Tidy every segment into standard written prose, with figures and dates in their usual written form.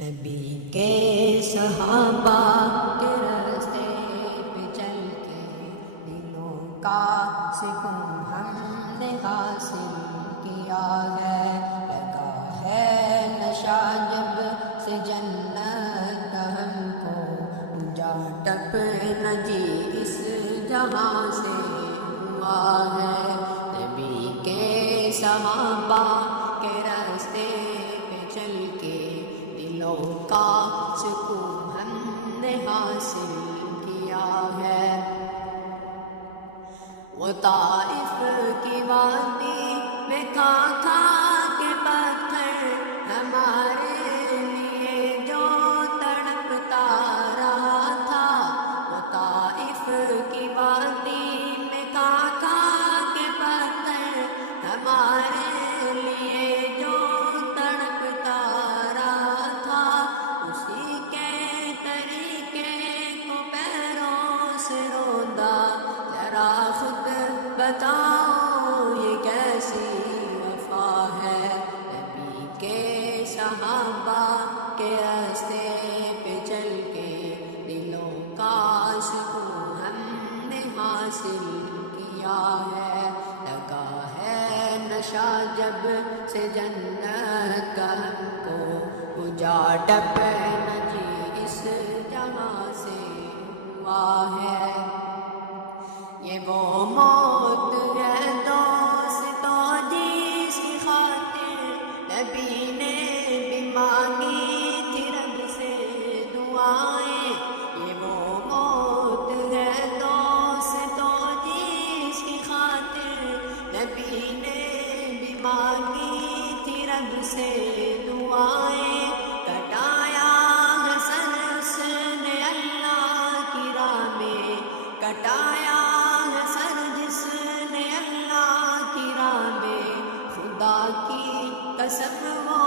نبی کے صحابہ کے راستے پہ چل کے دلوں کا سکون ہم نے حاصل کیا ہے، لگا ہے نشہ جب سے جنت کا ہم کو، جا ٹپ نہ جی اس جہاں سے ہوا ہے۔ نبی کے صحابہ کے راستے پہ چل کے دلوں کا سکون ہم نے حاصل کیا ہے۔ وہ طائف کی وادی میں کھا کھا کے پتھر ہمارے لیے جو تڑپتا رہا تھا، وہ طائف کی وادی میں کھا کھا کے پتھر ہمارے لیے جو تڑپتا رہا تھا، اسی کے طریقے کو پیروں سے روندا، ذرا خود بتاؤ یہ کیسی وفا ہے۔ نبی کے صحابہ کے راستے پہ چل کے دلوں کا سکون ہم نے حاصل کیا ہے، لگا ہے نشہ جب سے جنت کا ہم کو، جا ٹپ نہ جی اس جہاں سے ہوا ہے۔ یہ وہ موت ہے دوستوں جس کی خاطر نبی نے بھی مانگی تھی رب سے دعائیں، یہ وہ موت ہے دوستوں جس کی خاطر نبی نے بھی مانگی تھی رب سے دعائیں، کٹایا ہے سر اس نے اللہ کی راہ میں، کٹایا ہے سر جس نے اللہ کی راہ میں، خدا کی قسم وہ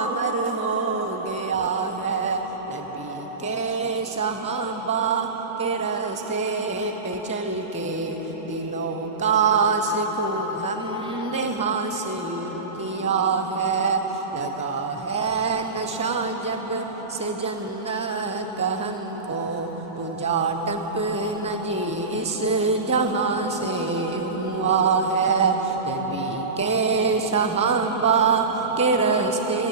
امر ہو گیا ہے۔ نبی کے صحابہ کے راستے پہ چل کے دلوں کا سکون ہم نے حاصل کیا ہے، لگا ہے نشہ جب سے جنت کا ہم کو، جا ٹپ نہ جی اس جہاں سے ہوا ہے۔ نبی کے صحابہ کے راستے